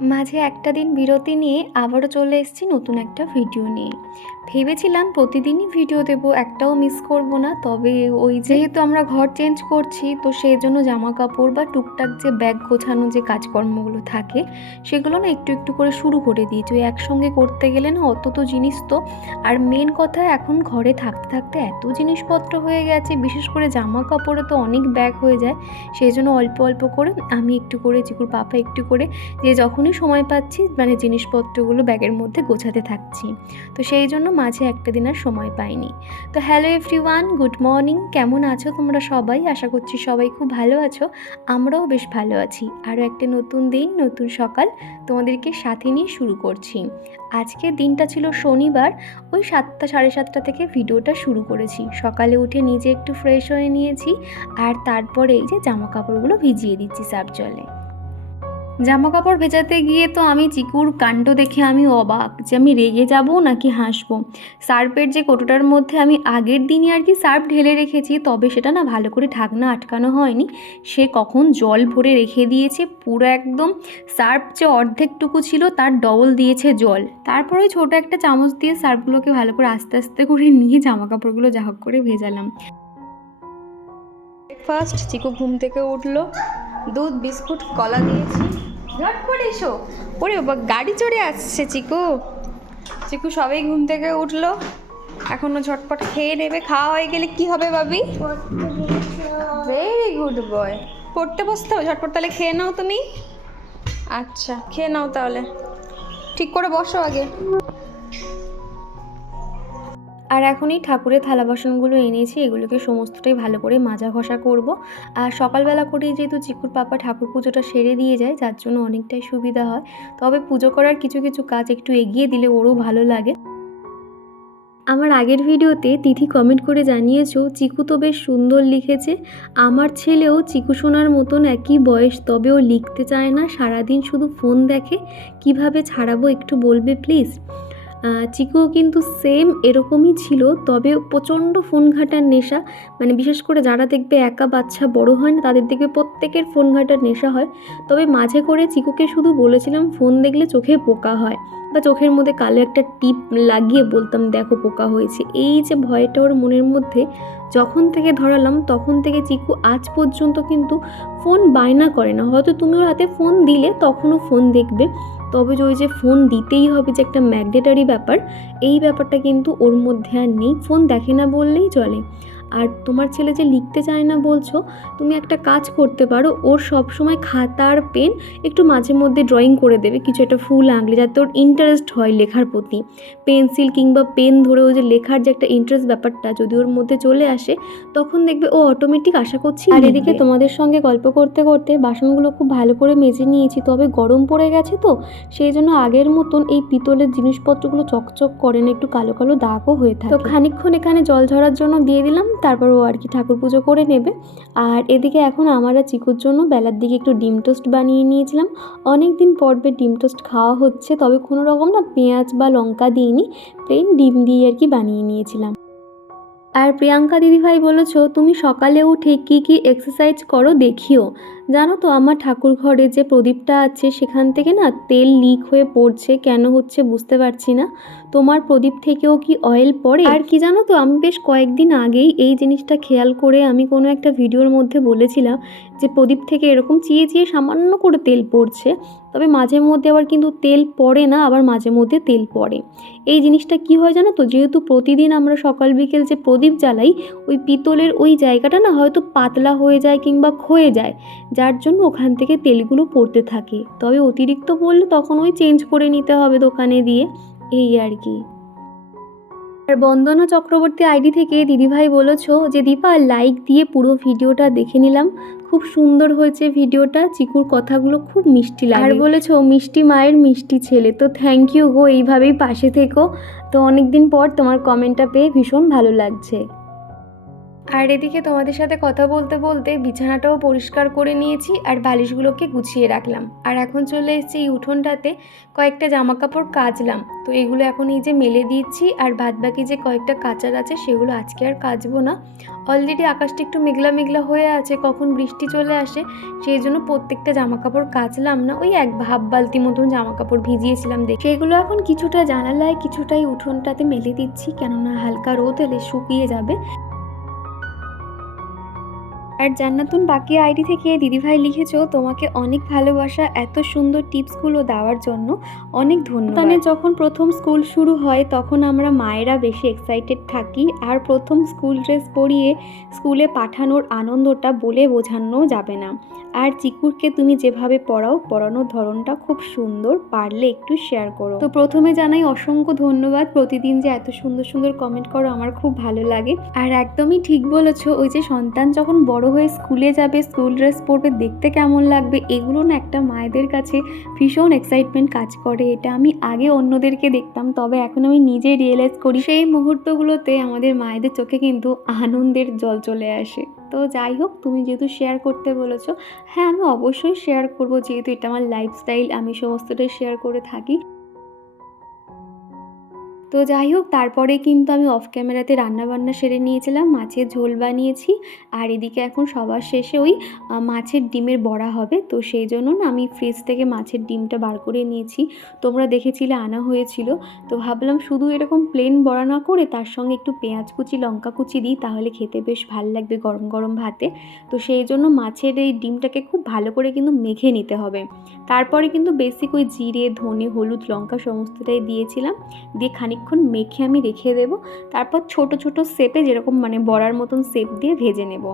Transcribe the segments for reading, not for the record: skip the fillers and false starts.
মাঝে একটা দিন বিরতি নিয়ে আবারও চলে এসেছি নতুন একটা ভিডিও নিয়ে। ভেবেছিলাম প্রতিদিনই ভিডিও দেব, একটাও মিস করব না। তবে যেহেতু আমরা ঘর চেঞ্জ করছি, তো সেই জন্য জামা কাপড় বা টুকটাক যে ব্যাগ গোছানো যে কাজকর্মগুলো থাকে সেগুলো না একটু একটু করে শুরু করে দিয়েছি। ওই একসঙ্গে করতে গেলে না অত তো জিনিস তো, আর মেন কথা এখন ঘরে থাকতে থাকতে এত জিনিসপত্র হয়ে গেছে, বিশেষ করে জামা কাপড়ে তো অনেক ব্যাগ হয়ে যায়। সেই জন্য অল্প অল্প করে আমি একটু করে, চিকুর পাপা একটু করে, যে যখনই সময় পাচ্ছি জিনিসপত্রগুলো ব্যাগের মধ্যে গোছাতে থাকছি। তো সেই জন্য মাঝে একটা দিন আর সময় পাইনি। তো হ্যালো এভরিওয়ান, গুড মর্নিং। কেমন আছো তোমরা সবাই? আশা করছি সবাই খুব ভালো আছো। আমরাও বেশ ভালো আছি। আরও একটা নতুন দিন, নতুন সকাল তোমাদেরকে সাথে নিয়ে শুরু করছি। আজকের দিনটা ছিল শনিবার। ওই 7টা সাড়ে 7টা থেকে ভিডিওটা শুরু করেছি। সকালে উঠে নিজে একটু ফ্রেশ হয়ে নিয়েছি, আর তারপরে এই যে জামা কাপড়গুলো ভিজিয়ে দিচ্ছি সার্ফ জলে। জামা কাপড় ভেজাতে গিয়ে তো আমি চিকুর কাণ্ড দেখে আমি অবাক, যে আমি রেগে যাব নাকি হাসবো। সার্ফের যে কোটোটার মধ্যে আমি আগের দিনই আর কি সার্ফ ঢেলে রেখেছি, তবে সেটা না ভালো করে ঢাকনা আটকানো হয়নি। সে কখন জল ভরে রেখে দিয়েছে, পুরো একদম সার্ফ যে অর্ধেকটুকু ছিল তার ডবল দিয়েছে জল। তারপর ওই ছোটো একটা চামচ দিয়ে সার্ফগুলোকে ভালো করে আস্তে আস্তে করে নিয়ে জামা কাপড়গুলো যা হোক করে ভেজালাম। ব্রেকফাস্ট, চিকু ঘুম থেকে উঠলো, দুধ বিস্কুট কলা দিয়েছি। ঝট করে এসো। ওরে বাবা, গাড়ি চড়ে আসছে চিকু। চিকু সবাই ঘুম থেকে উঠলো, এখনো ঝটপট খেয়ে নেবে। খাওয়া হয়ে গেলে কি হবে ভাবি? Very good boy. পড়তে বসতে হবে ঝটপট, তাহলে খেয়ে নাও তুমি। আচ্ছা খেয়ে নাও তাহলে, ঠিক করে বসো আগে। আর এখনই ঠাকুরের থালা বাসনগুলো এনেছি, এগুলোকে সমস্তটাই ভালো করে মাজা ঘষা করব। আর সকালবেলা করেই যেহেতু চিকুর পাপা ঠাকুর পুজোটা সেরে দিয়ে যায়, যার জন্য অনেকটাই সুবিধা হয়। তবে পুজো করার কিছু কিছু কাজ একটু এগিয়ে দিলে ওরও ভালো লাগে। আমার আগের ভিডিওতে তিথি কমেন্ট করে জানিয়েছো চিকু তো বেশ সুন্দর লিখেছে। আমার ছেলেও চিকু সোনার মতন একই বয়স, তবে ও লিখতে চায় না, সারাদিন শুধু ফোন দেখে। কিভাবে ছাড়াবো একটু বলবে প্লিজ? চিকুও কিন্তু সেম এরকমই ছিল, তবে প্রচণ্ড ফোন ঘাটার নেশা। বিশেষ করে যারা দেখবে একা বাচ্চা বড় হয় না, তাদের দেখবে প্রত্যেকের ফোন ঘাটার নেশা হয়। তবে মাঝে করে চিকুকে শুধু বলেছিলাম ফোন দেখলে চোখে পোকা হয়, বা চোখের মধ্যে কালো একটা টিপ লাগিয়ে বলতাম দেখো পোকা হয়েছে। এই যে ভয়টা ওর মনের মধ্যে যখন থেকে ধরালাম, তখন থেকে চিকু আজ পর্যন্ত কিন্তু ফোন বায়না করে না। হয়তো তুমি ওর হাতে ফোন দিলে তখনও ফোন দেখবে, তবে ওই যে ফোন দিতেই হবে যে একটা ম্যান্ডেটরি ব্যাপার, এই ব্যাপারটা কিন্তু ওর মধ্যে আর নেই। ফোন দেখে না বললেই চলে। আর তোমার ছেলে যে লিখতে চায় না বলছো, তুমি একটা কাজ করতে পারো, ওর সবসময় খাতা আর পেন একটু মাঝে মধ্যে ড্রয়িং করে দেবে, কিছু একটা ফুল আঁকলে, যাতে ওর ইন্টারেস্ট হয় লেখার প্রতি। পেন্সিল কিংবা পেন ধরে ওই যে লেখার যে একটা ইন্টারেস্ট ব্যাপারটা যদি ওর মধ্যে চলে আসে, তখন দেখবে ও অটোমেটিক আশা করছি। আর এদিকে তোমাদের সঙ্গে গল্প করতে করতে বাসনগুলো খুব ভালো করে মেজে নিয়েছি, তবে গরম পড়ে গেছে তো সেই জন্য আগের মতন এই পিতলের জিনিসপত্রগুলো চকচক করে না, একটু কালো কালো দাগও হয়ে থাকে। তো খানিকক্ষণ এখানে জল ঝরার জন্য দিয়ে দিলাম, তারপর ও আর কি ঠাকুর পুজো করে নেবে। আর এদিকে এখন আমার আর চিকুর জন্য বেলার দিকে একটু ডিম টোস্ট বানিয়ে নিয়েছিলাম। অনেক দিন পর ডিম টোস্ট খাওয়া হচ্ছে, তবে কোনো রকম না পেঁয়াজ বা লঙ্কা দিইনি, প্লেন ডিম দিয়ে আর কি বানিয়ে নিয়েছিলাম। আর প্রিয়াঙ্কা দিদিভাই বলেছো তুমি সকালে উঠে কি কি এক্সারসাইজ করো দেখিও। জানো তো আমার ঠাকুর ঘরে যে প্রদীপটা আছে সেখান থেকে না তেল লিক হয়ে পড়ছে, কেন হচ্ছে বুঝতে পারছি না। তোমার প্রদীপ থেকেও কি অয়েল পড়ে? আর কি জানো তো, আমি বেশ কয়েকদিন আগেই এই জিনিসটা খেয়াল করে আমি কোনো একটা ভিডিওর মধ্যে বলেছিলাম যে প্রদীপ থেকে এরকম চিয়ে চিয়ে সামান্য করে তেল পড়ছে। তবে মাঝে মধ্যে আবার কিন্তু তেল পড়ে না, আবার মাঝে মধ্যে তেল পড়ে। এই জিনিসটা কি হয় জানো তো, যেহেতু প্রতিদিন আমরা সকাল বিকেল যে প্রদীপ জ্বালাই, ওই পিতলের ওই জায়গাটা না হয়তো পাতলা হয়ে যায় কিংবা ক্ষয়ে যায়, যার জন্য ওখান থেকে তেলগুলো পড়তে থাকে। তবে অতিরিক্ত পড়লে তখন ওই চেঞ্জ করে নিতে হবে দোকানে দিয়ে, এই আর কি। আর বন্দনা চক্রবর্তী আইডি থেকে দিদিভাই বলেছো যে দীপা লাইক দিয়ে পুরো ভিডিওটা দেখে নিলাম, খুব সুন্দর হয়েছে ভিডিওটা, চিকুর কথাগুলো খুব মিষ্টি লাগে। আর বলেছো মিষ্টি মায়ের মিষ্টি ছেলে, তো থ্যাংক ইউ গো, এইভাবেই পাশে থেকো। তো অনেক দিন পর তোমার কমেন্টটা পেয়ে ভীষণ ভালো লাগছে। আর এদিকে তোমাদের সাথে কথা বলতে বলতে বিছানাটাও পরিষ্কার করে নিয়েছি আর বালিশগুলোকে গুছিয়ে রাখলাম। আর এখন চলে এসেছি এই উঠোনটাতে, কয়েকটা জামা কাপড় কাচলাম। তো এগুলো এখন এই যে মেলে দিচ্ছি, আর বাদবাকি যে কয়েকটা কাচার আছে সেগুলো আজকে আর কাচবো না। অলরেডি আকাশটা একটু মেঘলা মেঘলা হয়ে আছে, কখন বৃষ্টি চলে আসে, সেই জন্য প্রত্যেকটা জামা কাপড় কাচলাম না। ওই এক হাফ বালতি মতন জামা কাপড় ভিজিয়েছিলাম দেখে, সেগুলো এখন কিছুটা জানালায় কিছুটাই উঠোনটাতে মেলে দিচ্ছি, কেননা হালকা রোদ এলে শুকিয়ে যাবে। আর জান্নাতুন বাকি আইডি থেকে দিদিভাই লিখেছো, তোমাকে অনেক ভালোবাসা এত সুন্দর টিপসগুলো দেওয়ার জন্য, অনেক ধন্যবাদ। যখন প্রথম স্কুল শুরু হয় তখন আমরা মায়েরা বেশি এক্সাইটেড থাকি, আর প্রথম স্কুল ড্রেস পরিয়ে স্কুলে পাঠানোর আনন্দটা বলে বোঝানো যাবে না। আর চিকুরকে তুমি যেভাবে পড়ানোর ধরনটা খুব সুন্দর, পারলে একটু শেয়ার করো। তো প্রথমে জানাই অসংখ্য ধন্যবাদ, প্রতিদিন যে এত সুন্দর সুন্দর কমেন্ট করো আমার খুব ভালো লাগে। আর একদমই ঠিক বলেছো, ওই যে সন্তান যখন বড় হয়ে স্কুলে যাবে, স্কুল ড্রেস পরবে, দেখতে কেমন লাগবে, এগুলো না একটা মায়েদের কাছে ভীষণ এক্সাইটমেন্ট কাজ করে। এটা আমি আগে অন্যদেরকে দেখতাম, তবে এখন আমি নিজে রিয়েলাইজ করি সেই মুহূর্তগুলোতে আমাদের মায়েদের চোখে কিন্তু আনন্দের জল চলে আসে। তো যাই হোক, তুমি যেহেতু শেয়ার করতে বলেছো, হ্যাঁ আমি অবশ্যই শেয়ার করব, যেহেতু এটা আমার লাইফস্টাইল, আমি সমস্তটাই শেয়ার করে থাকি। তো যাই হোক, তারপরে কিন্তু আমি অফ ক্যামেরাতে রান্নাবান্না সেরে নিয়েছিলাম, মাছের ঝোল বানিয়েছি। আর এদিকে এখন সবার শেষে ওই মাছের ডিমের বড়া হবে, তো সেই জন্য না আমি ফ্রিজ থেকে মাছের ডিমটা বার করে নিয়েছি। তোমরা দেখেছিলে আনা হয়েছিল, তো ভাবলাম শুধু এরকম প্লেন বড়া না করে তার সঙ্গে একটু পেঁয়াজ কুচি লঙ্কা কুচি দিই, তাহলে খেতে বেশ ভালো লাগবে গরম গরম ভাতে। তো সেই জন্য মাছের এই ডিমটাকে খুব ভালো করে কিন্তু মেখে নিতে হবে। তারপরে কিন্তু বেসিক ওই জিরে ধনে হলুদ লঙ্কা সমস্তটাই দিয়েছিলাম, দিয়ে খানিকক্ষণ মেখে আমি রেখে দেব। তারপর ছোট ছোট শেপে, যেরকম মানে বড়ার মতন শেপ দিয়ে ভেজে নেব।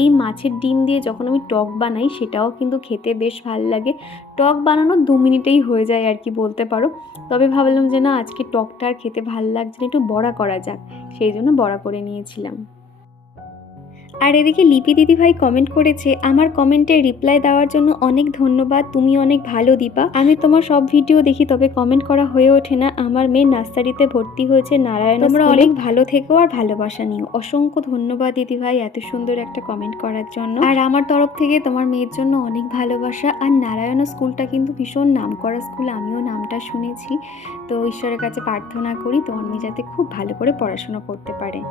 এই মাছের ডিম দিয়ে যখন আমি টক বানাই সেটাও কিন্তু খেতে বেশ ভালো লাগে। টক বানানো 2 মিনিটেই হয়ে যায় আর কি বলতে পারো। তবে ভাবলাম যে না, আজকে টকটা আর খেতে ভালো লাগছে না, একটু বড়া করা যাক, সেই জন্য বড়া করে নিয়েছিলাম। আর এদিকে লিপি দিদিভাই কমেন্ট করেছে, আমার কমেন্টে রিপ্লাই দেওয়ার জন্য অনেক ধন্যবাদ, তুমি অনেক ভালো দীপা, আমি তোমার সব ভিডিও দেখি তবে কমেন্ট করা হয়ে ওঠে না, আমার মেয়ে নার্সারিতে ভর্তি হয়েছে নারায়ণ, তোমরা অনেক ভালো থেকো আর ভালোবাসা নিও। অসংখ্য ধন্যবাদ দিদিভাই এত সুন্দর একটা কমেন্ট করার জন্য। আর আমার তরফ থেকে তোমার মেয়ের জন্য অনেক ভালোবাসা। আর নারায়ণ স্কুলটা কিন্তু ভীষণ নামকরা স্কুল, আমিও নামটা শুনেছি। তো ঈশ্বরের কাছে প্রার্থনা করি তোমার মেয়ে যাতে খুব ভালো করে পড়াশোনা করতে পারে।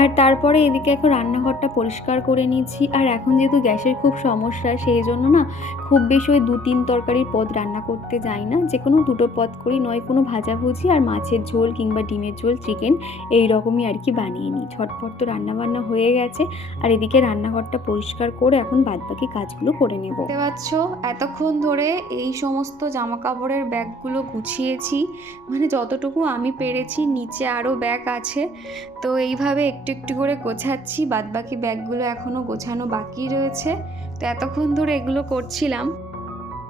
আর তারপরে এদিকে এখন রান্নাঘরটা পরিষ্কার করে নিচ্ছি। আর এখন যেহেতু গ্যাসের খুব সমস্যা, সেই জন্য না খুব বেশি ওই 2-3 তরকারির পদ রান্না করতে যাই না, যে কোনো 2টো পদ করি, নয় কোনো ভাজাভুজি আর মাছের ঝোল কিংবা ডিমের ঝোল, চিকেন, এই রকমই আর কি বানিয়ে নিই। ঝটপট তো রান্নাবান্না হয়ে গেছে। আর এদিকে রান্নাঘরটা পরিষ্কার করে এখন বাদবাকি কাজগুলো করে নেব। দেখতে পাচ্ছ, এতক্ষণ ধরে এই সমস্ত জামা কাপড়ের ব্যাগগুলো গুছিয়েছি, মানে যতটুকু আমি পেরেছি, নিচে আরও ব্যাগ আছে। তো এইভাবে একটু একটু করে গোছাচ্ছি, বাদবাকি ব্যাগগুলো এখনও গোছানো বাকি রয়েছে। তো এতক্ষণ ধরে এগুলো করছিলাম,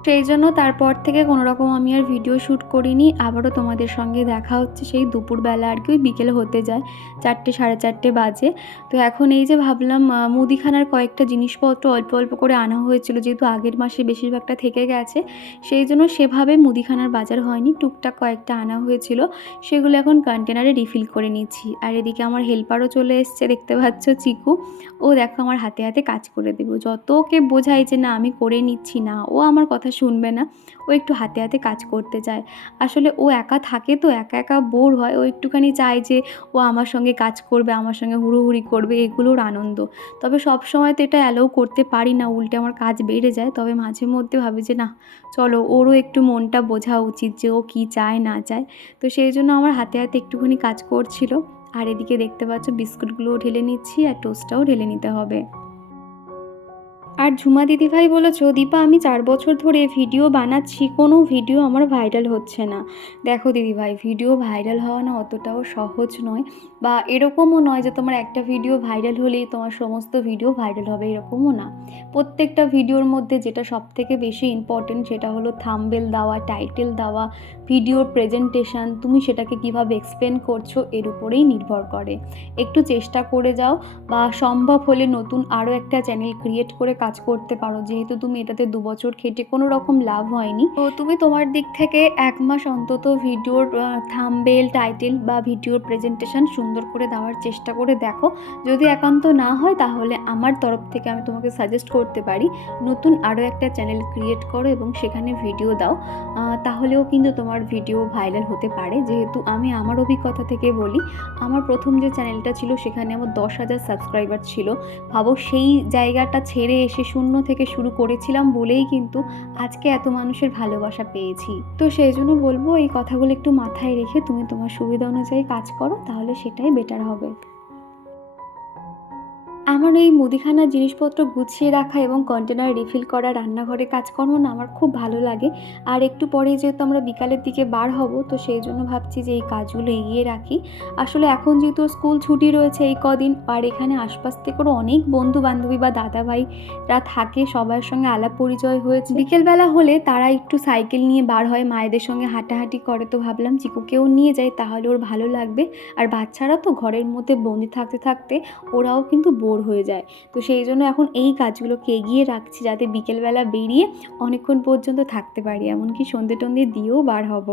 সেই জন্য তারপর থেকে কোনোরকম আমি আর ভিডিও শ্যুট করিনি। আবারও তোমাদের সঙ্গে দেখা হচ্ছে সেই দুপুরবেলা আর কি, ওই বিকেলে হতে যায়, 4টে 4:30 বাজে। তো এখন এই যে ভাবলাম মুদিখানার কয়েকটা জিনিসপত্র অল্প অল্প করে আনা হয়েছিল, যেহেতু আগের মাসে বেশিরভাগটা থেকে গেছে, সেই জন্য সেভাবে মুদিখানার বাজার হয়নি, টুকটাক কয়েকটা আনা হয়েছিল, সেগুলো এখন কন্টেনারে রিফিল করে নিচ্ছি। আর এদিকে আমার হেল্পারও চলে এসছে, দেখতে পাচ্ছ চিকু, ও দেখো আমার হাতে হাতে কাজ করে দেবো। যত ওকে বোঝাই যে না আমি করে নিচ্ছি না, ও আমার কথা শুনবে না, ও একটু হাতে হাতে কাজ করতে চায়। আসলে ও একা থাকে তো, একা একা বোর হয়, ও একটুখানি চায় যে ও আমার সঙ্গে কাজ করবে, আমার সঙ্গে হুড়োহুড়ি করবে, এগুলোর আনন্দ। তবে সব সময় তো এটা অ্যালাউ করতে পারি না, উল্টে আমার কাজ বেড়ে যায়। তবে মাঝে মধ্যে ভাবি যে না, চলো ওরও একটু মনটা বোঝা উচিত যে ও কী চায় না চায়। তো সেই জন্য আমার হাতে হাতে একটুখানি কাজ করছিল। আর এদিকে দেখতে পাচ্ছ বিস্কুটগুলোও ঢেলে নিচ্ছি, আর টোস্টটাও ঢেলে নিতে হবে। আর ঝুমা দিদিভাই বলেছো, দীপা আমি 4 বছর ধরে ভিডিও বানাচ্ছি, কোনো ভিডিও আমার ভাইরাল হচ্ছে না। দেখো দিদিভাই, ভিডিও ভাইরাল হওয়া না অতটাও সহজ নয়, বা এরকমও নয় যে তোমার একটা ভিডিও ভাইরাল হলেই তোমার সমস্ত ভিডিও ভাইরাল হবে, এরকমও না। প্রত্যেকটা ভিডিওর মধ্যে যেটা সবথেকে বেশি ইম্পর্টেন্ট সেটা হলো থাম্বনেল দেওয়া, টাইটেল দেওয়া, ভিডিওর প্রেজেন্টেশন, তুমি সেটাকে কিভাবে এক্সপ্লেন করছো এর উপরেই নির্ভর করে। একটু চেষ্টা করে যাও, বা সম্ভব হলে নতুন আরও একটা চ্যানেল ক্রিয়েট করে কাজ করতে পারো, যেহেতু তুমি এটাতে 2 বছর খেটে কোনো রকম লাভ হয়নি। তো তুমি তোমার দিক থেকে 1 মাস অন্তত ভিডিওর থাম্বনেল, টাইটেল বা ভিডিওর প্রেজেন্টেশন সুন্দর করে দেওয়ার চেষ্টা করে দেখো। যদি একান্ত না হয় তাহলে আমার তরফ থেকে আমি তোমাকে সাজেস্ট করতে পারি নতুন আরও একটা চ্যানেল ক্রিয়েট করো এবং সেখানে ভিডিও দাও। তাহলেও কিন্তু তোমার ভিডিও ভাইরাল হতে পারে। যেহেতু আমি আমার অভিজ্ঞতা থেকে বলি, আমার প্রথম যে চ্যানেলটা ছিল সেখানে আমার 10,000 সাবস্ক্রাইবার ছিল। ভাবো সেই জায়গাটা ছেড়ে এসে শূন্য থেকে শুরু করেছিলাম বলেই কিন্তু আজকে এত মানুষের ভালোবাসা পেয়েছি। তো সেই জন্য বলবো এই কথাগুলো একটু মাথায় রেখে তুমি তোমার সুবিধা অনুযায়ী কাজ করো, তাহলে সেটাই বেটার হবে। আমার এই মুদিখানার জিনিসপত্র গুছিয়ে রাখা এবং কন্টেনার রিফিল করা, রান্নাঘরে কাজকর্ম না আমার খুব ভালো লাগে। আর একটু পরেই যেহেতু আমরা বিকালের দিকে বার হব, তো সেই জন্য ভাবছি যে এই কাজগুলো এগিয়ে রাখি। আসলে এখন যেহেতু স্কুল ছুটি রয়েছে এই কদিন, আর এখানে আশপাশ থেকেও অনেক বন্ধু বান্ধবী বা দাদা ভাইরা থাকে, সবার সঙ্গে আলাপ পরিচয় হয়েছে। বিকেলবেলা হলে তারা একটু সাইকেল নিয়ে বার হয়, মায়েদের সঙ্গে হাঁটাহাঁটি করে। তো ভাবলাম চিকুকেও নিয়ে যাই, তাহলে ওর ভালো লাগবে। আর বাচ্চারা তো ঘরের মধ্যে বন্দি থাকতে থাকতে ওরাও কিন্তু বোর হয়ে যায়। তো সেই জন্য এখন এই কাজগুলোকে এগিয়ে রাখছি, যাতে বিকেলবেলা বেরিয়ে অনেকক্ষণ পর্যন্ত থাকতে পারি, এমনকি সন্ধে টন্ধে দিয়েও বার হব।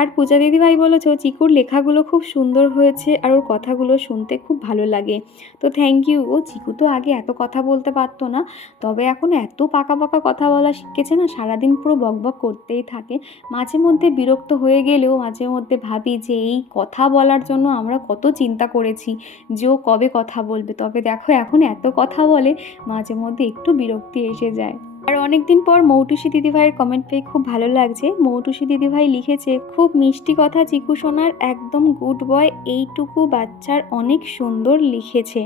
আর পূজা দিদিভাই বলেছ চিকুর লেখাগুলো খুব সুন্দর হয়েছে আর ওর কথাগুলো শুনতে খুব ভালো লাগে। তো থ্যাংক ইউ। ও চিকু তো আগে এত কথা বলতে পারতো না, তবে এখন এত পাকা পাকা কথা বলা শিখেছে না, সারাদিন পুরো বকবক করতেই থাকে। মাঝে মধ্যে বিরক্ত হয়ে গেলেও মাঝে মধ্যে ভাবি যে এই কথা বলার জন্য আমরা কত চিন্তা করেছি যে ও কবে কথা বলবে। তবে দেখো এখন এত কথা বলে, মাঝে মধ্যে একটু বিরক্তি এসে যায়। আর অনেকদিন পর মৌটুসী দিদিভাইয়ের কমেন্ট পেয়ে খুব ভালো লাগছে। মৌটুসী দিদিভাই লিখেছে, খুব মিষ্টি কথা চিকু সোনার, একদম গুড বয়, এইটুকু বাচ্চার অনেক সুন্দর লিখেছে।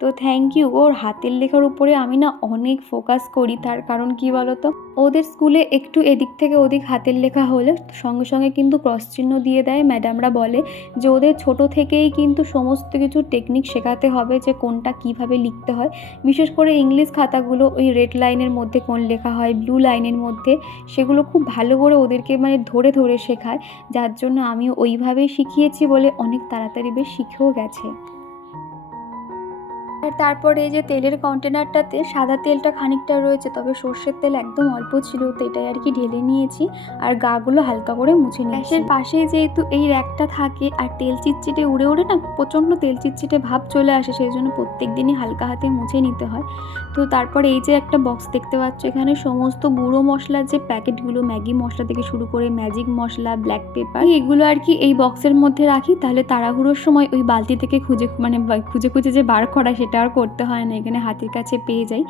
তো থ্যাংক ইউ। ওর হাতের লেখার উপরে আমি না অনেক ফোকাস করি, তার কারণ কি বলতো, ওদের স্কুলে একটু এদিক থেকে ওদিক হাতের লেখা হলে সঙ্গে সঙ্গে কিন্তু ক্রস চিহ্ন দিয়ে দেয়। ম্যাডামরা বলে যে ওদের ছোট থেকেই কিন্তু সমস্ত কিছু টেকনিক শেখাতে হবে, যে কোনটা কিভাবে লিখতে হয়। বিশেষ করে ইংলিশ খাতাগুলো ওই রেড লাইনের মধ্যে কোন লেখা হয়, ব্লু লাইনের মধ্যে, সেগুলো খুব ভালো করে ওদেরকে মানে ধরে ধরে শেখায়। যার জন্য আমি ওইভাবেই শিখিয়েছি বলে অনেক তাড়াতাড়ি বেশ শিখেও গেছে। আর তারপরে এই যে তেলের কন্টেনারটাতে সাদা তেলটা খানিকটা রয়েছে, তবে সর্ষের তেল একদম অল্প ছিল, তো এটাই আর কি ঢেলে নিয়েছি আর গাগুলো হালকা করে মুছে নিয়েছি। গ্যাসের পাশেই যেহেতু এই র্যাকটা থাকে আর তেল চিটচিটে উড়ে উড়ে না প্রচণ্ড তেল চিটচিটে ভাব চলে আসে, সেই জন্য প্রত্যেক দিনই হালকা হাতে মুছে নিতে হয়। তো তারপরে এই যে একটা বক্স দেখতে পাচ্ছ, এখানে সমস্ত গুঁড়ো মশলার যে প্যাকেটগুলো, ম্যাগি মশলা থেকে শুরু করে ম্যাজিক মশলা, ব্ল্যাক পেপার, এগুলো আর কি এই বক্সের মধ্যে রাখি, তাহলে তাড়াহুড়োর সময় ওই বালতি থেকে খুঁজে খুঁজে যে বার করা সেটা আর করতে হয় না, এখানে হাতের কাছে পেয়ে যাই।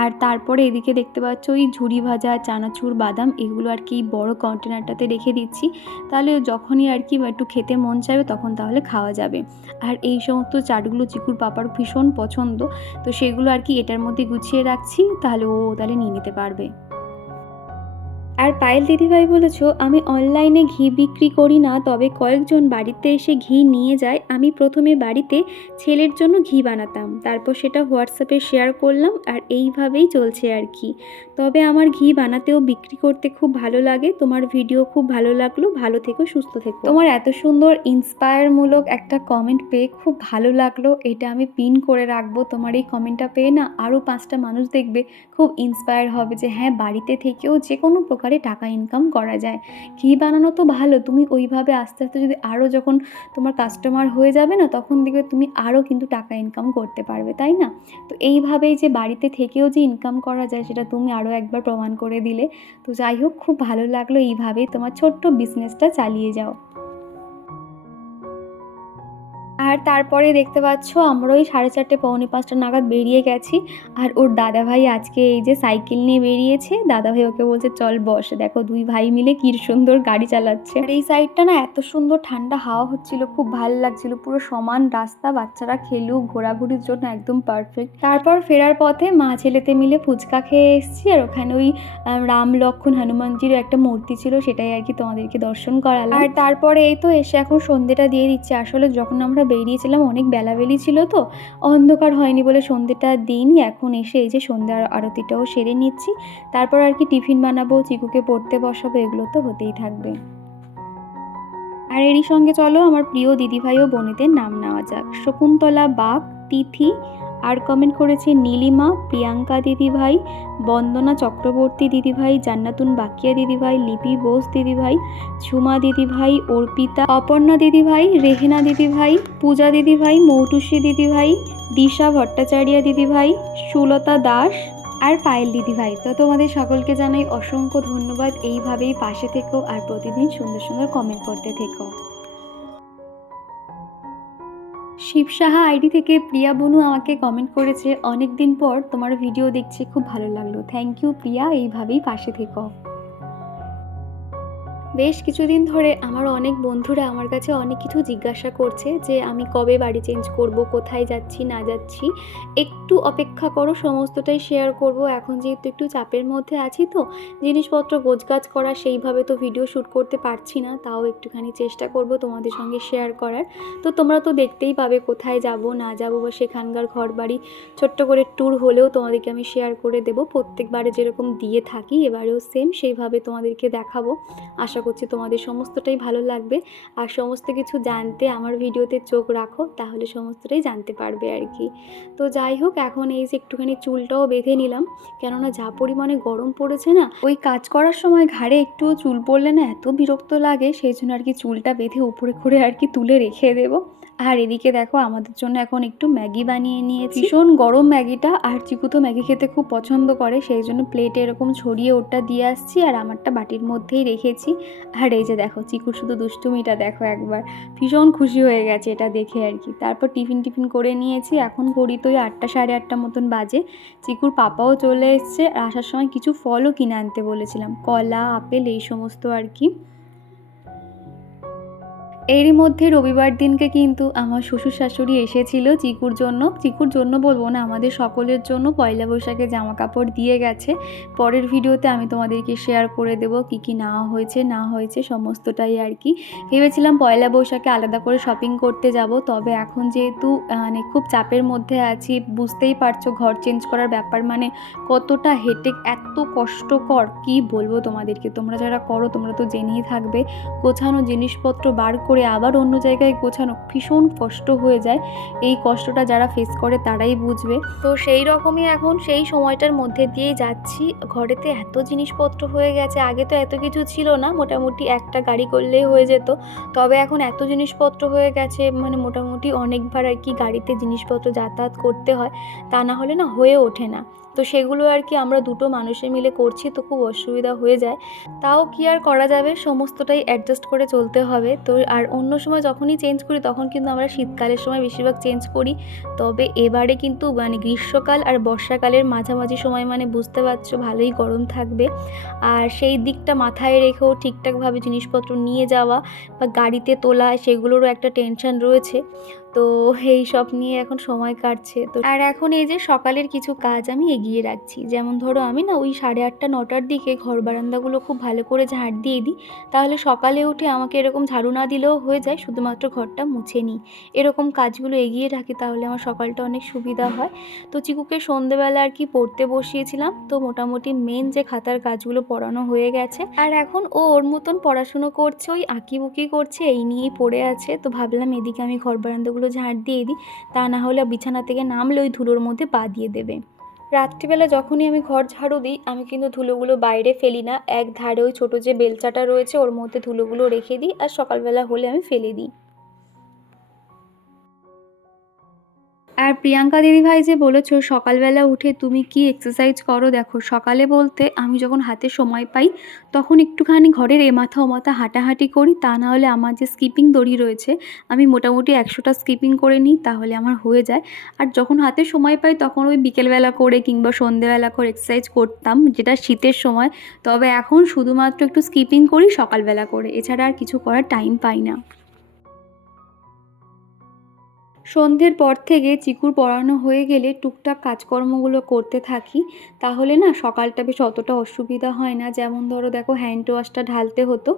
আর তারপরে এদিকে দেখতে পাচ্ছ ওই ঝুরি ভাজা, চানাচুর, বাদাম, এগুলো আর কি বড় কন্টেনারটাতে রেখে দিচ্ছি, তাহলে যখনই আর কি একটু খেতে মন চাইবে তখন তাহলে খাওয়া যাবে। আর এই সমস্ত চাটগুলো চিকুর পাপার ভীষণ পছন্দ, তো সেগুলো আর কি এটার মধ্যে গুছিয়ে রাখছি, তাহলে ও তাহলে নিয়ে নিতে পারবে। আর পায়েল দিদিভাই বলেছ, আমি অনলাইনে ঘি বিক্রি করি না, তবে কয়েকজন বাড়িতে এসে ঘি নিয়ে যায়। আমি প্রথমে বাড়িতে ছেলের জন্য ঘি বানাতাম, তারপর সেটা হোয়াটসঅ্যাপে শেয়ার করলাম, আর এইভাবেই চলছে আর কি। তবে আমার ঘি বানাতেও বিক্রি করতে খুব ভালো লাগে। তোমার ভিডিও খুব ভালো লাগলো, ভালো থেকো, সুস্থ থেকো। তোমার এত সুন্দর ইন্সপায়ারমূলক একটা কমেন্ট পেয়ে খুব ভালো লাগলো, এটা আমি পিন করে রাখবো। তোমার এই কমেন্টটা পেয়ে না আরও 5টা মানুষ দেখবে খুব ইন্সপায়ার হবে যে হ্যাঁ, বাড়িতে থেকেও যে কোনো প্রকারে টাকা ইনকাম করা যায়। ঘি বানানো তো ভালো, তুমি ওইভাবে আস্তে আস্তে যদি আরও যখন তোমার কাস্টমার হয়ে যাবে না, তখন দেখবে তুমি আরও কিন্তু টাকা ইনকাম করতে পারবে, তাই না? তো এইভাবেই যে বাড়িতে থেকেও যে ইনকাম করা যায়, সেটা তুমি আরও একবার প্রমাণ করে দিলে। তো যাই হোক, খুব ভালো লাগলো, এইভাবেই তোমার ছোট্ট বিজনেসটা চালিয়ে যাও। আর তারপরে দেখতে পাচ্ছ আমরা ওই 4:30 পৌনে 5টা নাগাদ বেরিয়ে গেছি। আর ওর দাদাভাই আজকে এই যে সাইকেল নিয়ে বেরিয়েছে, দাদাভাই ওকে বলছে চল বস। দেখো 2 ভাই মিলে কি সুন্দর গাড়ি চালাচ্ছে। আর এই সাইডটা না এত সুন্দর ঠান্ডা হাওয়া হচ্ছিল, খুব ভালো লাগছিল, পুরো সমান রাস্তা, বাচ্চারা খেলুক, ঘোরাঘুরির জন্য একদম পারফেক্ট। তারপর ফেরার পথে মা ছেলেতে মিলে ফুচকা খেয়ে এসেছি, আর ওখানে ওই রাম লক্ষ্মণ হনুমানজির একটা মূর্তি ছিল, সেটাই আর কি তোমাদেরকে দর্শন করালাম। আর তারপরে এই তো এসে এখন সন্ধ্যেটা দিয়ে দিচ্ছে। আসলে যখন আমরা বেরিয়েছিলাম অনেক বেলাবেলি ছিল, তো অন্ধকার হয়নি বলে সন্ধ্যেটা দিইনি। এখন এসে এই যে সন্ধ্যা আরতিটাও সেরে নিচ্ছি, তারপর আর কি টিফিন বানাবো, চিকুকে পড়তে বসাবো, এগুলো তো হতেই থাকবে। আর এরই সঙ্গে চলো আমার প্রিয় দিদিভাই ও বোনেদের নাম নেওয়া যাক। শকুন্তলা বাগ, তিথি, আর কমেন্ট করেছে নীলিমা, প্রিয়াঙ্কা দিদিভাই, বন্দনা চক্রবর্তী দিদিভাই, জান্নাতুন বাকিয়া দিদিভাই, লিপি বোস দিদিভাই, ঝুমা দিদিভাই, অর্পিতা, অপর্ণা দিদিভাই, রেহেনা দিদিভাই, পূজা দিদিভাই, মৌটুসী দিদিভাই, দিশা ভট্টাচার্য দিদিভাই, সুলতা দাস আর পায়েল দিদিভাই। তো তোমাদের সকলকে জানাই অসংখ্য ধন্যবাদ। এইভাবেই পাশে থেকো আর প্রতিদিন সুন্দর সুন্দর কমেন্ট করতে থেকো। শিব সাহা আইডি থেকে প্রিয়া বনু আমাকে কমেন্ট করেছে, অনেক দিন পর তোমার ভিডিও দেখছি, খুব ভালো লাগলো। থ্যাংক ইউ প্রিয়া, এইভাবেই পাশে থেকো। বেশ কিছুদিন ধরে আমার অনেক বন্ধুরা আমার কাছে অনেক কিছু জিজ্ঞাসা করছে যে আমি কবে বাড়ি চেঞ্জ করব, কোথায় যাচ্ছি না যাচ্ছি। একটু অপেক্ষা করো, সমস্তটাই শেয়ার করব। এখন যেহেতু একটু চাপের মধ্যে আছি, তো জিনিসপত্র গোছগাছ করা, সেইভাবে তো ভিডিও শ্যুট করতে পারছি না, তাও একটুখানি চেষ্টা করব তোমাদের সঙ্গে শেয়ার করার। তো তোমরা তো দেখতেই পাবে কোথায় যাব না যাব, বা সেখানকার ঘর বাড়ি ছোট্ট করে ট্যুর হলেও তোমাদেরকে আমি শেয়ার করে দেবো। প্রত্যেকবারে যেরকম দিয়ে থাকি এবারেও সেম সেইভাবে তোমাদেরকে দেখাবো। আশা করছি তোমাদের সমস্তটাই ভালো লাগবে। আর সমস্ত কিছু জানতে আমার ভিডিওতে চোখ রাখো, তাহলে সমস্তটাই জানতে পারবে আর কি। তো যাই হোক, এখন এই যে একটুখানি চুলটাও বেঁধে নিলাম, কেননা যা পরিমাণে গরম পড়েছে না, ওই কাজ করার সময় ঘাড়ে একটুও চুল পড়লে না এত বিরক্ত লাগে, সেই জন্য আর কি চুলটা বেঁধে উপরে করে আর কি তুলে রেখে দেবো। আর এদিকে দেখো আমাদের জন্য এখন একটু ম্যাগি বানিয়ে নিয়েছি। ভীষণ গরম ম্যাগিটা, আর চিকু তো ম্যাগি খেতে খুব পছন্দ করে, সেই জন্য প্লেটে এরকম ছড়িয়ে ওটা দিয়ে আসছি, আর আমারটা বাটির মধ্যেই রেখেছি। আর এই যে দেখো চিকুর শুধু দুষ্টুমিটা দেখো একবার, ভীষণ খুশি হয়ে গেছে এটা দেখে আর কি। তারপর টিফিন করে নিয়েছি, এখন ঘড়িতে ওই 8টা সাড়ে 8টা মতন বাজে। চিকুর পাপাও চলে এসছে, আর আসার সময় কিছু ফলও কিনে আনতে বলেছিলাম, কলা, আপেল, এই সমস্ত আর কি। এরই মধ্যে রবিবার দিনকে কিন্তু আমার শ্বশুর শাশুড়ি এসেছিল চিকুর জন্য বলবো না, আমাদের সকলের জন্য পয়লা বৈশাখে জামা কাপড় দিয়ে গেছে। পরের ভিডিওতে আমি তোমাদেরকে শেয়ার করে দেবো কী কী না হয়েছে সমস্তটাই আর কি। ভেবেছিলাম পয়লা বৈশাখে আলাদা করে শপিং করতে যাব, তবে এখন যেহেতু মানে খুব চাপের মধ্যে আছি, বুঝতেই পারছো ঘর চেঞ্জ করার ব্যাপার মানে কতটা হেডেক, এত কষ্টকর, কি বলবো তোমাদেরকে। তোমরা যারা করো তোমরা তো জেনেই থাকবে, গোছানো জিনিসপত্র বার করে আবার অন্য জায়গায় গোছানো ভীষণ কষ্ট হয়ে যায়। এই কষ্টটা যারা ফেস করে তারাই বুঝবে। তো সেই রকমই এখন সেই সময়টার মধ্যে দিয়েই যাচ্ছি। ঘরেতে এত জিনিসপত্র হয়ে গেছে, আগে তো এত কিছু ছিল না, মোটামুটি একটা গাড়ি করলেই হয়ে যেত। তবে এখন এত জিনিসপত্র হয়ে গেছে, মানে মোটামুটি অনেকবার আর কি গাড়িতে জিনিসপত্র যাতায়াত করতে হয়, তা না হলে না হয়ে ওঠে না। তো সেগুলো আর কি আমরা দুটো মানুষে মিলে করছি, তো খুব অসুবিধা হয়ে যায়। তাও কি আর করা যাবে, সমস্তটাই অ্যাডজাস্ট করে চলতে হবে। তো আর অন্য সময় যখনই চেঞ্জ করি তখন কিন্তু আমরা শীতকালের সময় বেশিরভাগ চেঞ্জ করি, তবে এবারে কিন্তু মানে গ্রীষ্মকাল আর বর্ষাকালের মাঝামাঝি সময়, মানে বুঝতে পারছো ভালোই গরম থাকবে। আর সেই দিকটা মাথায় রেখেও ঠিকঠাকভাবে জিনিসপত্র নিয়ে যাওয়া বা গাড়িতে তোলা, সেগুলোরও একটা টেনশন রয়েছে। তো এই সব নিয়ে এখন সময় কাটছে। তো আর এখন এই যে সকালের কিছু কাজ আমি এগিয়ে রাখছি, যেমন ধরো আমি না ওই 8:30 9টার দিকে ঘর বারান্দাগুলো খুব ভালো করে ঝাড় দিয়ে দিই, তাহলে সকালে উঠে আমাকে এরকম ঝাড়ু না দিলেও হয়ে যায়, শুধুমাত্র ঘরটা মুছে নিই। এরকম কাজগুলো এগিয়ে রাখি, তাহলে আমার সকালটা অনেক সুবিধা হয়। তো চিকুকে সন্ধেবেলা আর কি পড়তে বসিয়েছিলাম, তো মোটামুটি মেন যে খাতার কাজগুলো পড়ানো হয়ে গেছে, আর এখন ও ওর মতন পড়াশুনো করছে, ওই আঁকিবুকি করছে, এই নিয়েই পড়ে আছে। তো ভাবলাম এদিকে আমি ঘর বারান্দাগুলো ঝাড় দিয়ে দিই, তা না হলে বিছানা থেকে নামলে ওই ধুলোর মধ্যে পা দিয়ে দেবে। রাত্রিবেলা যখনই আমি ঘর ঝাড়ু দিই, আমি কিন্তু ধুলোগুলো বাইরে ফেলি না, এক ধারে ওই ছোটো যে বেলচাটা রয়েছে ওর মধ্যে ধুলোগুলো রেখে দিই, আর সকালবেলা হলে আমি ফেলে দিই। আর প্রিয়াঙ্কা দিদিভাই যে বলেছো সকালবেলা উঠে তুমি কি এক্সারসাইজ করো, দেখো সকালে বলতে আমি যখন হাতে সময় পাই তখন একটুখানি ঘরের এ মাথা ও মাথা হাঁটাহাঁটি করি, তা না হলে আমার যে স্কিপিং দড়ি রয়েছে আমি মোটামুটি 100টা স্কিপিং করে নিই, তাহলে আমার হয়ে যায়। আর যখন হাতে সময় পাই তখন ওই বিকেলবেলা করে কিংবা সন্ধেবেলা করে এক্সারসাইজ করতাম, যেটা শীতের সময়। তবে এখন শুধুমাত্র একটু স্কিপিং করি সকালবেলা করে, এছাড়া আর কিছু করার টাইম পাই না। সন্ধ্যের পর থেকে চিকুর পড়ানো হয়ে গেলে টুকটাক কাজকর্মগুলো করতে থাকি, তাহলে না সকালটা বেশ অতটা অসুবিধা হয় না। যেমন ধরো দেখো, হ্যান্ড ওয়াশটা ঢালতে হতো।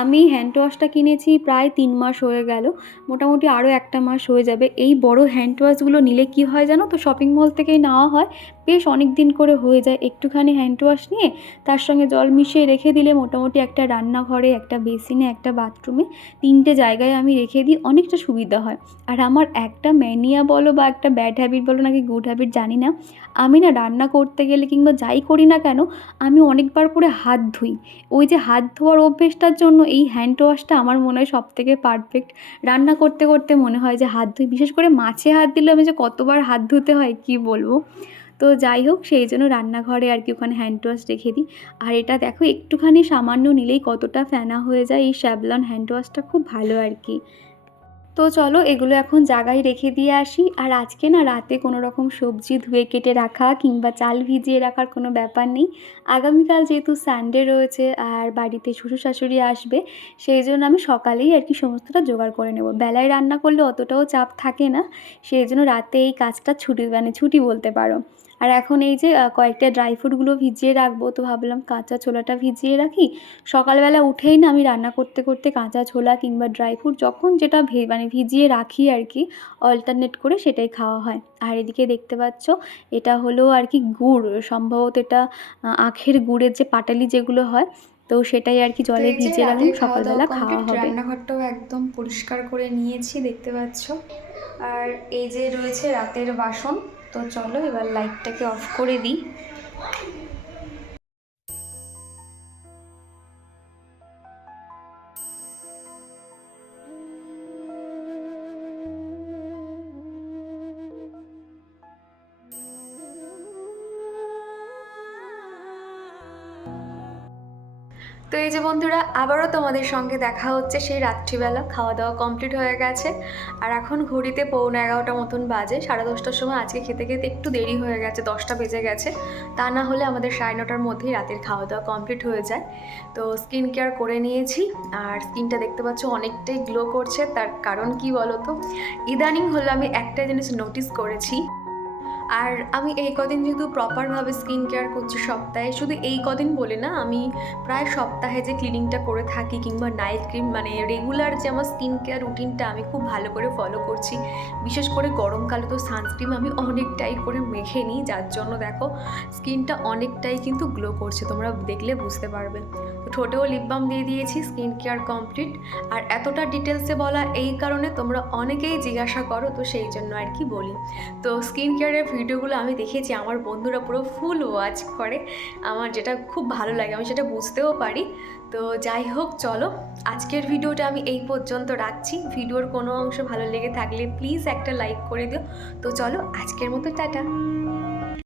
আমি হ্যান্ড ওয়াশটা কিনেছি প্রায় 3 মাস হয়ে গেল, মোটামুটি আরও 1টা মাস হয়ে যাবে। এই বড় হ্যান্ড ওয়াশগুলো নিলে কি হয় জানো তো, শপিং মল থেকেই নেওয়া হয়, বেশ অনেক দিন করে হয়ে যায়। একটুখানি হ্যান্ড ওয়াশ নিয়ে তার সঙ্গে জল মিশিয়ে রেখে দিলে মোটামুটি একটা রান্নাঘরে, একটা বেসিনে, একটা বাথরুমে, 3টে জায়গায় আমি রেখে দিই, অনেকটা সুবিধা হয়। আর আমার একটা ম্যানিয়া বলো বা একটা ব্যাড হ্যাবিট বলো নাকি গুড হ্যাবিট জানি না, আমি না রান্না করতে গেলে কিংবা যাই করি না কেন, আমি অনেকবার করে হাত ধুই। ওই যে হাত ধোয়ার অভ্যেসটার জন্য এই হ্যান্ড ওয়াশটা আমার মনে হয় সবথেকে পারফেক্ট। রান্না করতে করতে মনে হয় যে হাত ধুই, বিশেষ করে মাছে হাত দিলে আমি যে কতবার হাত ধুতে হয় কি বলবো। তো যাই হোক, সেই জন্য রান্নাঘরে আর কি ওখানে হ্যান্ড ওয়াশ রেখে দিই। আর এটা দেখো, একটুখানি সামান্য নিলেই কতটা ফেনা হয়ে যায়। এই স্যাভলন হ্যান্ড ওয়াশটা খুব ভালো আর কি। তো চলো এগুলো এখন জায়গায় রেখে দিয়ে আসি। আর আজকে না রাতে কোনো রকম সবজি ধুয়ে কেটে রাখা কিংবা চাল ভিজিয়ে রাখার কোনো ব্যাপার নেই। আগামীকাল যেহেতু সানডে রয়েছে আর বাড়িতে শ্বশুর শাশুড়ি আসবে, সেই জন্য আমি সকালেই আর কি সমস্তটা জোগাড় করে নেব। বেলায় রান্না করলে অতটাও চাপ থাকে না, সেই জন্য রাতে এই কাজটা ছুটি বলতে পারো। আর এখন এই যে কয়েকটা ড্রাই ফ্রুটগুলো ভিজিয়ে রাখবো, তো ভাবলাম কাঁচা ছোলাটা ভিজিয়ে রাখি। সকালবেলা উঠেই না আমি রান্না করতে করতে কাঁচা ছোলা কিংবা ড্রাই ফ্রুট যখন যেটা ভিজিয়ে রাখি আর কি, অল্টারনেট করে সেটাই খাওয়া হয়। আর এদিকে দেখতে পাচ্ছ, এটা হলো আর কি গুড়, সম্ভবত এটা আখের গুড়ের যে পাটালি যেগুলো হয়, তো সেটাই আর কি জলে ভিজিয়ে রাখলাম, সকালবেলা খাওয়া হবে। রান্নাঘরটাও একদম পরিষ্কার করে নিয়েছি দেখতে পাচ্ছ। আর এই যে রয়েছে রাতের বাসন। তো চলো এবার লাইটটাকে অফ করে দিই। তো এই যে বন্ধুরা, আবারও তোমাদের সঙ্গে দেখা হচ্ছে সেই রাত্রিবেলা। খাওয়া দাওয়া কমপ্লিট হয়ে গেছে, আর এখন ঘড়িতে 11:45 মতন বাজে। 10:30টার সময় আজকে খেতে খেতে একটু দেরি হয়ে গেছে, 10টা বেজে গেছে। তা না হলে আমাদের 9:30টার মধ্যেই রাতের খাওয়া দাওয়া কমপ্লিট হয়ে যায়। তো স্কিন কেয়ার করে নিয়েছি, আর স্কিনটা দেখতে পাচ্ছ অনেকটাই গ্লো করছে। তার কারণ কি বলো তো, ইদানিং হলো আমি একটা জিনিস নোটিস করেছি। আর আমি এই কদিন যেহেতু প্রপারভাবে স্কিন কেয়ার করছি সপ্তাহে, শুধু এই কদিন বলে না, আমি প্রায় সপ্তাহে যে ক্লিনিংটা করে থাকি কিংবা নাইট ক্রিম, মানে রেগুলার যে আমার স্কিন কেয়ার রুটিনটা আমি খুব ভালো করে ফলো করছি। বিশেষ করে গরমকালে তো সানস্ক্রিন আমি অনেকটাই করে মেখে নিই, যার জন্য দেখো স্কিনটা অনেকটাই কিন্তু গ্লো করছে, তোমরা দেখলে বুঝতে পারবে। তো ঠোঁটেও লিপ বাম দিয়ে দিয়েছি, স্কিন কেয়ার কমপ্লিট। আর এতটা ডিটেলসে বলা এই কারণে, তোমরা অনেকেই জিজ্ঞাসা করো, তো সেই জন্য আর কি বলি। তো স্কিন কেয়ারের ভিডিওগুলো আমি দেখেছি আমার বন্ধুরা পুরো ফুল ওয়াচ করে, আমার যেটা খুব ভালো লাগে, আমি সেটা বুঝতেও পারি। তো যাই হোক, চলো আজকের ভিডিওটা আমি এই পর্যন্ত রাখছি। ভিডিওর কোনো অংশ ভালো লেগে থাকলে প্লিজ একটা লাইক করে দিও। তো চলো আজকের মতো টাটা।